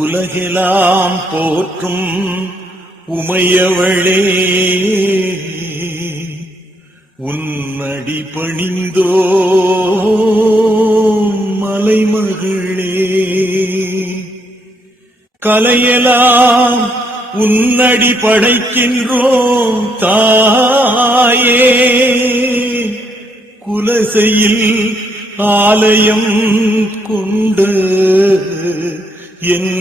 உலகெல்லாம் போற்றும் உமையவளே, உன்னடி பணிந்தோ மலைமகளே, கலையெல்லாம் உன்னடி படைக்கின்றோம் தாயே, குலசையில் ஆலயம் கொண்டு என்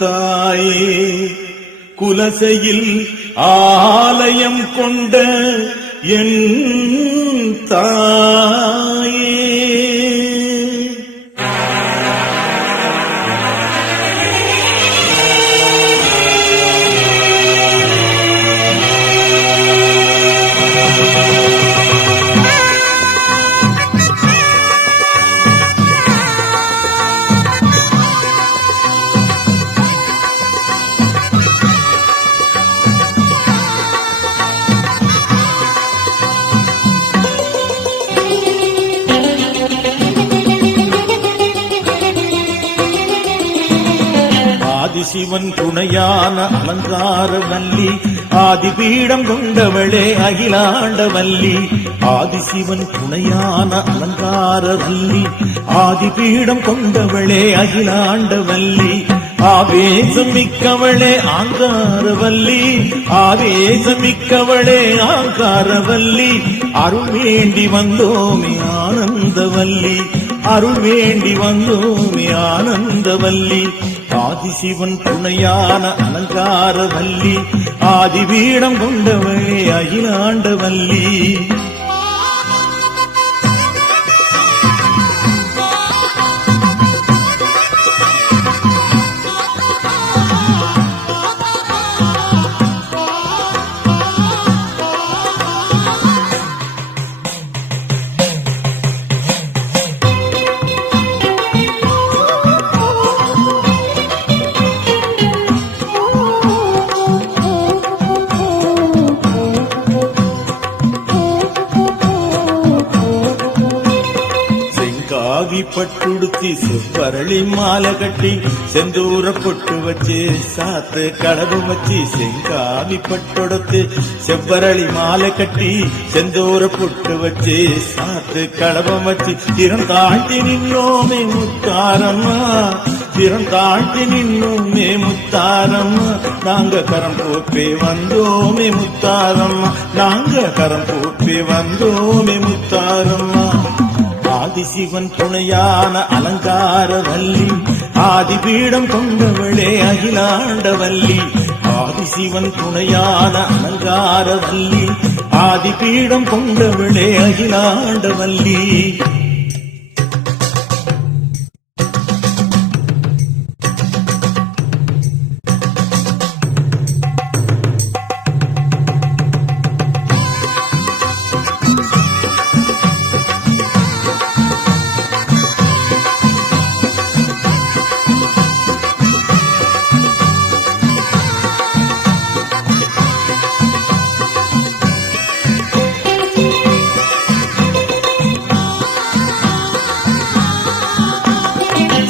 தாயே, குலசையில் ஆலயம் கொண்ட என் தாயே. ஆதிசிவன் துணையான அலங்கார வல்லி, ஆதிபீடம் கொண்டவளே அகிலாண்ட வல்லி, ஆதிசிவன் துணையான அலங்கார வல்லி, ஆதிபீடம் கொண்டவளே அகிலாண்ட வல்லி, ஆவேசம் மிக்கவளே ஆங்காரவல்லி, ஆவேசம் மிக்கவளே ஆங்காரவல்லி, அருள் வேண்டி வந்தோமே ஆனந்தவல்லி, அருள் வேண்டி வந்தோமே ஆனந்தவல்லி, ஆதிசிவன் துணையான அலங்கார வல்லி, ஆதிபீடம் கொண்டவளே அகிலாண்ட வல்லி. பட்டுடுத்தி செவ்வரளி மாலை கட்டி செந்தூர பொட்டு வச்சு சாத்து கடவு வச்சு, செங்காவி பட்டொடுத்து செவ்வரளி மாலை கட்டி செந்தூர பொட்டு வச்சு சாத்து கடவம் வச்சு, திறம் தாழ்த்தி நின்னோமே முத்தாரம்மா, திறம் தாழ்த்தி நின்னோமே முத்தாரம்மா, நாங்க கரம் போப்பே வந்தோமே முத்தாரம்மா, நாங்க கரம் போப்பே வந்தோமே முத்தாரம்மா. ஆதிசிவன் துணையான அலங்கார வல்லி, ஆதிபீடம் கொண்டவளே அகிலாண்ட வல்லி, ஆதிசிவன் துணையான அலங்கார வல்லி, ஆதிபீடம் கொண்டவளே அகிலாண்ட வல்லி.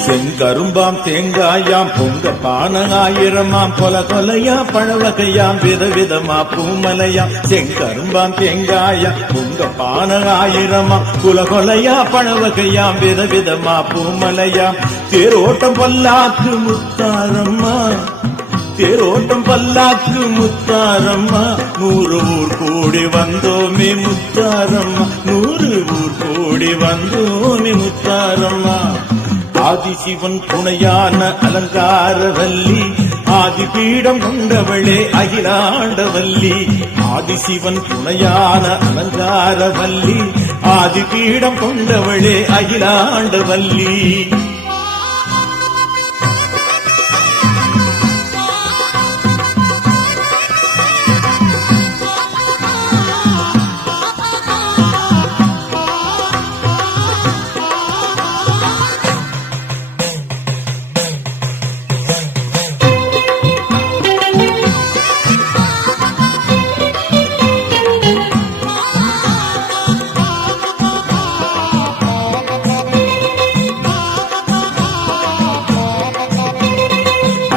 செங்கரும்பாம் தேங்காயாம் பொங்க பானகாயிரமாம், கொல கொலையா பழவகையாம் விதவிதமா பூமலையாம், செங்கரும்பாம் தேங்காயாம் பொங்க பானகாயிரமாம், குல கொலையா பழவகையாம் விதவிதமா பூமலையாம், தேரோட்டம் பல்லாக்கு முத்தாரம்மா, தேரோட்டம் பல்லாக்கு முத்தாரம்மா, 100 ஊர் கூடி வந்தோமே முத்தாரம்மா, 100 ஊர் கூடி வந்தோமே முத்தாரம்மா. ஆதிசிவன் துணையான அலங்கார வல்லி, ஆதிபீடம் கொண்டவளே அகிலாண்ட வல்லி, ஆதிசிவன் துணையான அலங்கார வல்லி, ஆதிபீடம் கொண்டவளே அகிலாண்ட வல்லி.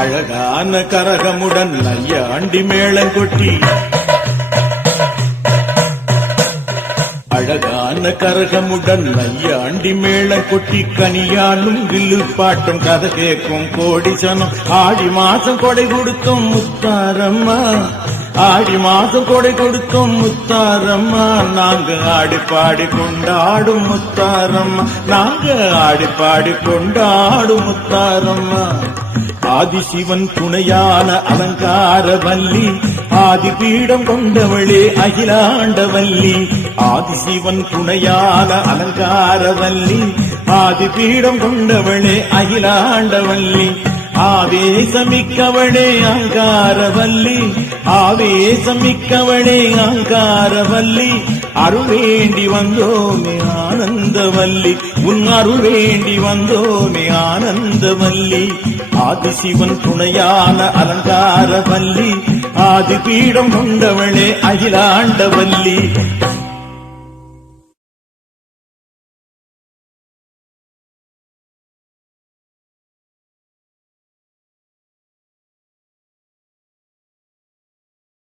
அழகான கரகமுடன் நையாண்டி மேளம் கொட்டி அழகான கரகமுடன் நையாண்டி மேளம் கொட்டி கனியாலும் வில்லு பாட்டும் கதை கேட்கும் கோடி சனம் ஆடி மாசம் கொடை கொடுத்தோம் முத்தாரம்மா ஆடி மாசம் கொடை கொடுத்தோம் முத்தாரம்மா நாங்க ஆடி பாடி கொண்டாடும் முத்தாரம்மா நாங்க ஆடி பாடி கொண்டாடும் முத்தாரம்மா ஆதிசிவன் துணையான அலங்கார வள்ளி ஆதிபீடம் கொண்டவளே அகிலாண்டவல்லி ஆதிசிவன் துணையான அலங்கார வள்ளி ஆதிபீடம் கொண்டவளே அகிலாண்டவல்லி ஆவேசமிக்கவளே அங்காரவல்லி ஆவேசமிக்கவளே அங்காரவல்லி அருள் வேண்டி வந்தோமே ஆனந்தவல்லி உன் அருள் வேண்டி வந்தோமே ஆனந்தவல்லி ஆதிசிவன் துணையான அலங்காரவல்லி ஆதிபீடம் கொண்டவளே அகிலாண்டவல்லி